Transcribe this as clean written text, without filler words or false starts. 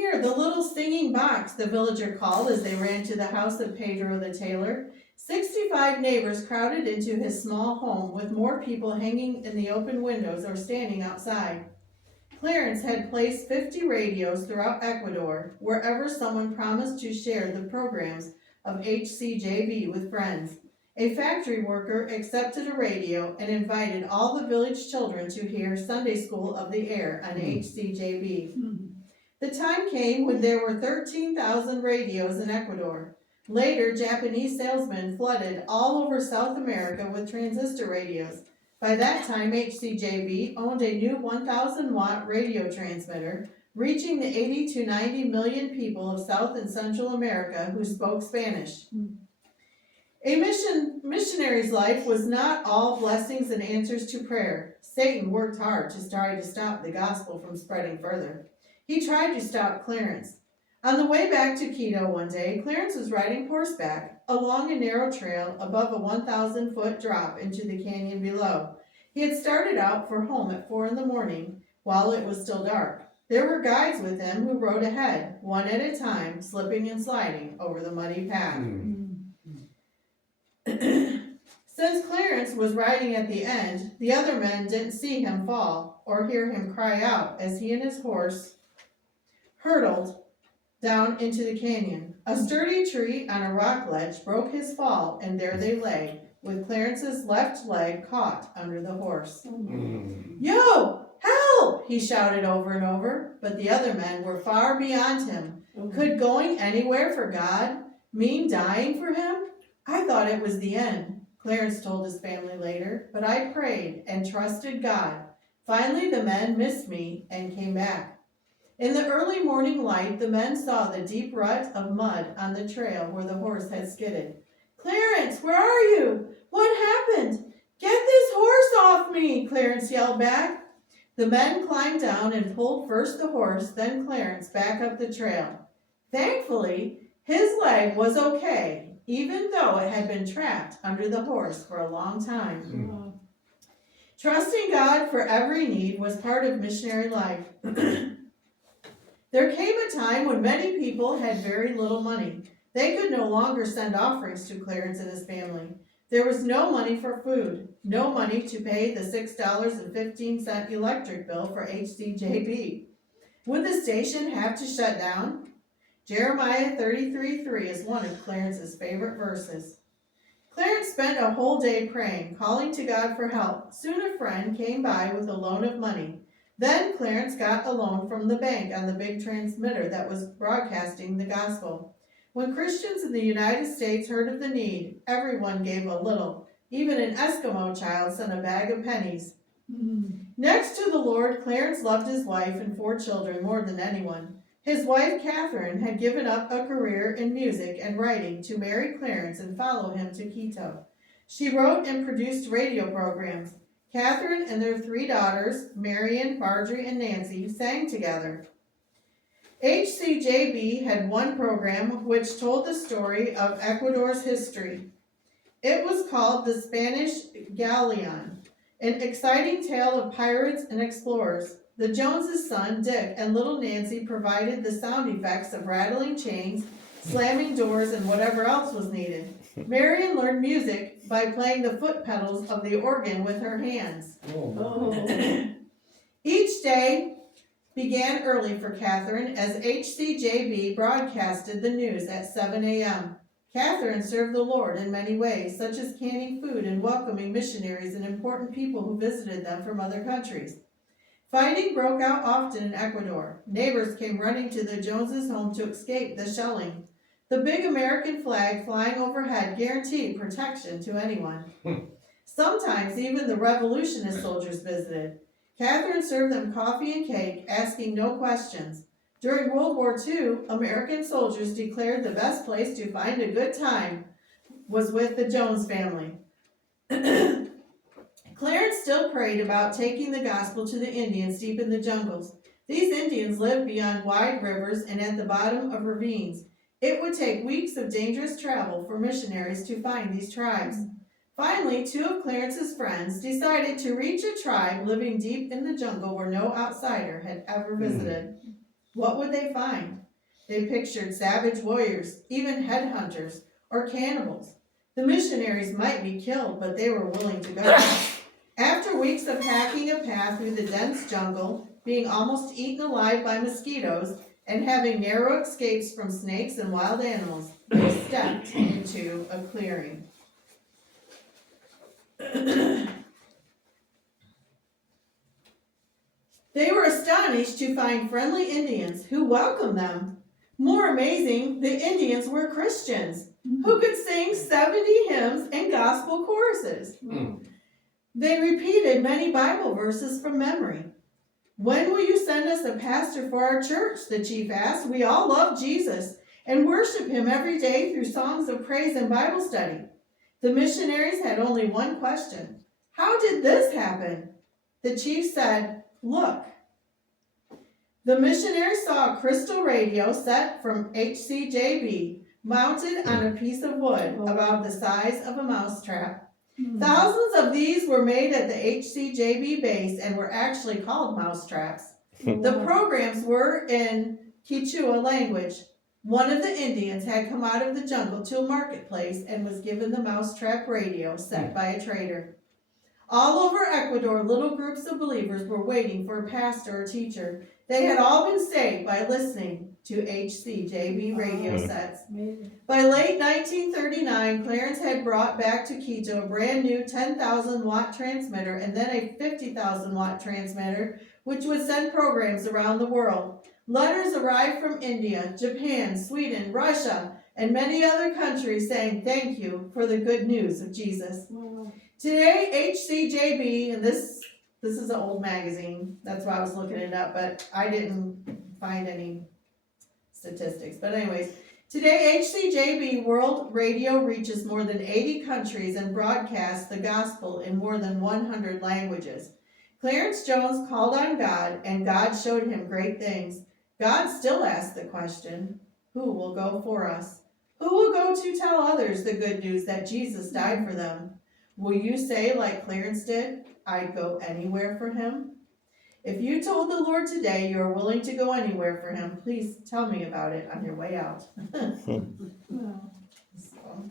here, the little singing box," the villager called as they ran to the house of Pedro the tailor. 65 neighbors crowded into his small home, with more people hanging in the open windows or standing outside. Clarence had placed 50 radios throughout Ecuador, wherever someone promised to share the programs of HCJB with friends. A factory worker accepted a radio and invited all the village children to hear Sunday School of the Air on HCJB. The time came when there were 13,000 radios in Ecuador. Later, Japanese salesmen flooded all over South America with transistor radios. By that time, HCJB owned a new 1,000-watt radio transmitter, reaching the 80 to 90 million people of South and Central America who spoke Spanish. A missionary's life was not all blessings and answers to prayer. Satan worked hard to try to stop the gospel from spreading further. He tried to stop Clarence. On the way back to Quito one day, Clarence was riding horseback along a narrow trail above a 1,000-foot drop into the canyon below. He had started out for home at 4 a.m. while it was still dark. There were guides with him who rode ahead, one at a time, slipping and sliding over the muddy path. Since Clarence was riding at the end, the other men didn't see him fall or hear him cry out as he and his horse hurtled down into the canyon. A sturdy tree on a rock ledge broke his fall, and there they lay, with Clarence's left leg caught under the horse. "Yo, help!" he shouted over and over, but the other men were far beyond him. Could going anywhere for God mean dying for him? "I thought it was the end," Clarence told his family later, "but I prayed and trusted God. Finally, the men missed me and came back." In the early morning light, the men saw the deep rut of mud on the trail where the horse had skidded. "Clarence, where are you? What happened? Get this horse off me!" Clarence yelled back. The men climbed down and pulled first the horse, then Clarence back up the trail. Thankfully, his leg was okay, even though it had been trapped under the horse for a long time. Trusting God for every need was part of missionary life. There came a time when many people had very little money. They could no longer send offerings to Clarence and his family. There was no money for food, no money to pay the $6.15 electric bill for HCJB. Would the station have to shut down? Jeremiah 33:3 is one of Clarence's favorite verses. Clarence spent a whole day praying, calling to God for help. Soon a friend came by with a loan of money. Then Clarence got a loan from the bank on the big transmitter that was broadcasting the gospel. When Christians in the United States heard of the need, everyone gave a little. Even an Eskimo child sent a bag of pennies. Next to the Lord, Clarence loved his wife and 4 children more than anyone. His wife, Catherine, had given up a career in music and writing to marry Clarence and follow him to Quito. She wrote and produced radio programs. Catherine and their 3 daughters, Marion, Marjorie, and Nancy, sang together. HCJB had one program which told the story of Ecuador's history. It was called The Spanish Galleon, an exciting tale of pirates and explorers. The Joneses' son, Dick, and little Nancy provided the sound effects of rattling chains, slamming doors, and whatever else was needed. Marion learned music by playing the foot pedals of the organ with her hands. Each day began early for Catherine as HCJB broadcasted the news at 7 a.m. Catherine served the Lord in many ways, such as canning food and welcoming missionaries and important people who visited them from other countries. Fighting broke out often in Ecuador. Neighbors came running to the Joneses' home to escape the shelling. The big American flag flying overhead guaranteed protection to anyone. Sometimes even the revolutionist soldiers visited. Catherine served them coffee and cake, asking no questions. During World War II, American soldiers declared the best place to find a good time was with the Jones family. Clarence still prayed about taking the gospel to the Indians deep in the jungles. These Indians lived beyond wide rivers and at the bottom of ravines. It would take weeks of dangerous travel for missionaries to find these tribes. Finally, 2 of Clarence's friends decided to reach a tribe living deep in the jungle where no outsider had ever visited. What would they find? They pictured savage warriors, even headhunters, or cannibals. The missionaries might be killed, but they were willing to go. After weeks of hacking a path through the dense jungle, being almost eaten alive by mosquitoes, and having narrow escapes from snakes and wild animals, they stepped into a clearing. They were astonished to find friendly Indians who welcomed them. More amazing, the Indians were Christians who could sing 70 hymns and gospel choruses. They repeated many Bible verses from memory. When will you send us a pastor for our church? The chief asked. We all love Jesus and worship him every day through songs of praise and Bible study. The missionaries had only one question. How did this happen? The chief said, look. The missionaries saw a crystal radio set from HCJB mounted on a piece of wood about the size of a mousetrap. Thousands of these were made at the HCJB base and were actually called mousetraps. The programs were in Quechua language. One of the Indians had come out of the jungle to a marketplace and was given the mousetrap radio set by a trader. All over Ecuador, little groups of believers were waiting for a pastor or teacher. They had all been saved by listening to HCJB radio sets. By late 1939, Clarence had brought back to Quito a brand new 10,000 watt transmitter and then a 50,000 watt transmitter, which would send programs around the world. Letters arrived from India, Japan, Sweden, Russia, and many other countries saying thank you for the good news of Jesus. Today, HCJB, and this is an old magazine, that's why I was looking it up, but I didn't find any statistics. But anyways, today HCJB World Radio reaches more than 80 countries and broadcasts the gospel in more than 100 languages. Clarence Jones called on God, and God showed him great things. God still asks the question, who will go for us? Who will go to tell others the good news that Jesus died for them? Will you say, like Clarence did, I'd go anywhere for him? If you told the Lord today you are willing to go anywhere for him, please tell me about it on your way out. So.